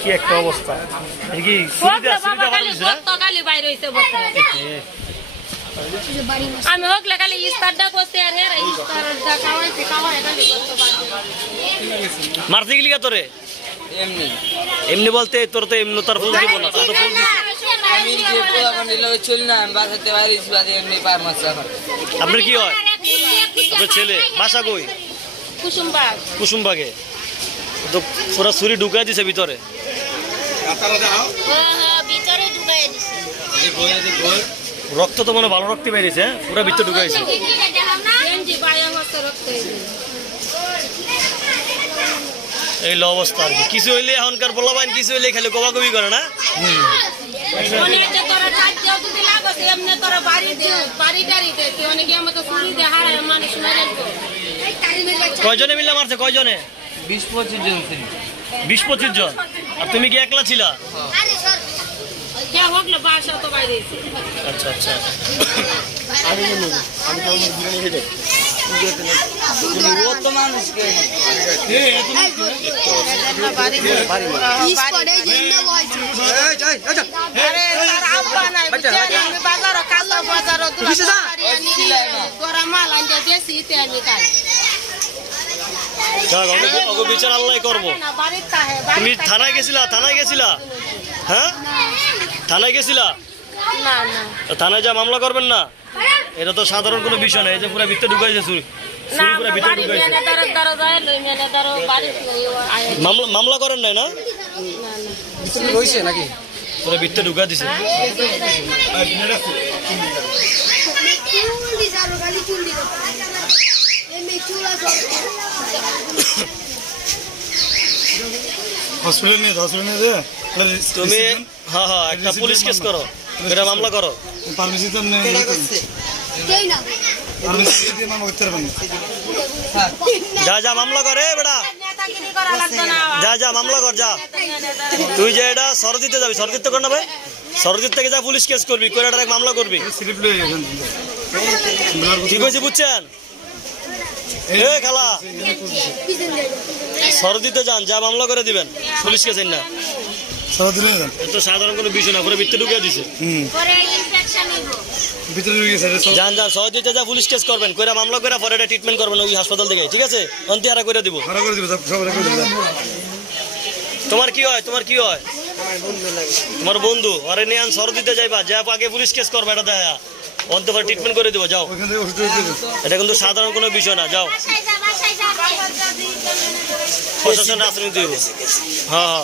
কি একটা অবস্থা কি আমি হোকলে খালি ইস্তারটা করতে আর ইস্তারটা খাওয়াইতে খাওয়াই খালি মারতে গেলি কা তোরে এমনি এমনি বলতে তোর তো এমনি তার ফুল দিব না তোর তো ফুল দিছে আমি যে পোলাপান দিলে চলি না আমি বাসাতে বাইরে বাদে এমনি পার মাছ আমার আপনার কি হয় আপনার ছেলে বাসা কই কুসুমবাগ কুসুমবাগে তো পুরা ছুরি ঢুকাই দিছে ভিতরে ভিতরে ঢুকাই দিছে রক্ত তো মনে ভালো রক্ত বেরিয়েছে পুরা ভিতরে ঢুকাইছে এই লো অবস্থা আর কি কিছু হইলে এখনকার বলাবাইন কিছু হইলে খালি কবাকবি করে না কয়জনে মিলে মারছে কয়জনে 20-25 জন ছিল 20-25 জন আর তুমি কি একলা ছিলা আচ্ছা আচ্ছা ও তো মানুষ কে বিচার আল্লাহ করবো তুমি থানায় গেছিলা হ্যাঁ থানায় গেছিলা থানায় যা মামলা করবেন না এটা তো সাধারণ কোনো বিষয় না এই যে পুরো ভিতরে ঢুকাইছে চুরি পুরো ভিতরে ঢুকাইছে মামলা করেন নাই না নাকি পুরো ভিতরে ঢুকা দিছে হসপিটাল নিয়ে তুমি হ্যাঁ হ্যাঁ একটা পুলিশ কেস করো এটা মামলা করো পারমিশন তো নেই যা মামলা করে বেটা যা মামলা কর যা তুই যে এটা সরদিতে যাবি সরদিতে কর না ভাই সরদিত থেকে যা পুলিশ কেস করবি করে এটা মামলা করবি ঠিক আছে বুঝছেন এ খালা সরদিতে যান যা মামলা করে দিবেন পুলিশ কেস না তো সাধারণ কোনো বিষয় না পুরো ভিতরে ঢুকিয়ে দিছে যান সহজে যা পুলিশ কেস করবেন কইরা মামলা করে পরে এটা ট্রিটমেন্ট করবেন ওই হাসপাতাল থেকে ঠিক আছে অন্তিহারা করে দিব তোমার কি হয় তোমার বন্ধু আরে নিয়ে আন সরদিতে যাইবা যা আগে পুলিশ কেস করবে এটা দেখা অন্ত পরে ট্রিটমেন্ট করে দিব যাও এটা কিন্তু সাধারণ কোনো বিষয় না যাও প্রশাসন রাজনীতি দিব হ্যাঁ